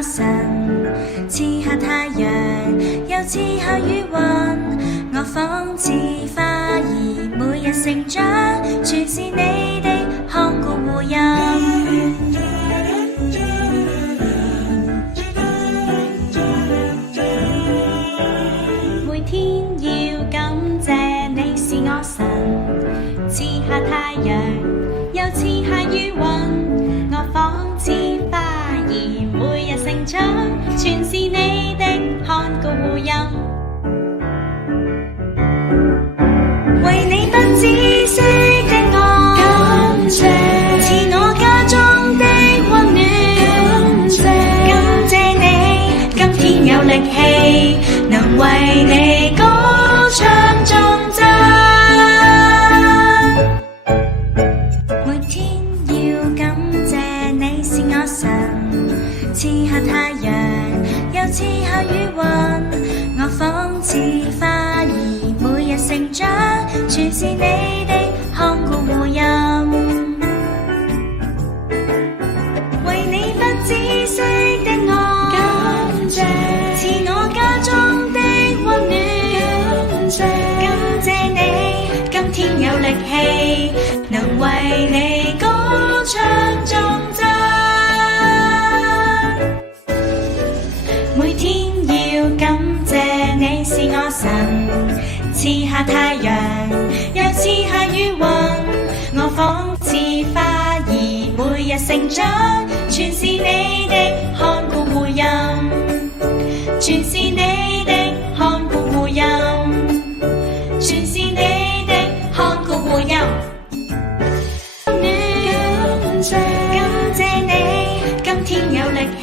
我神，賜下太陽，又賜下雨雲。我仿似花兒，每日成長，全是你的看顧護蔭。每天要感謝你是我神，賜下太陽，又賜下雨雲。我仿似花兒，每日成長，全是你的看顧護蔭。為你不止息的愛，感謝賜我家中的溫暖，感謝你今天有力氣，能為你高唱頌讚。每天要感謝你是我神，賜下太陽，又賜下雨雲。我仿似花兒，每日成長，全是你的看顧護蔭。為你不止息的愛，感謝賜我家中的溫暖，感謝你今天有力氣，能為你高唱頌讚。每天要感謝你是我神，賜下太陽，又賜下雨雲。我仿似花兒，每日成長，全是你的看顧護蔭，全是你的看顧護蔭，全是你的看顧護蔭。感謝你今天有力氣，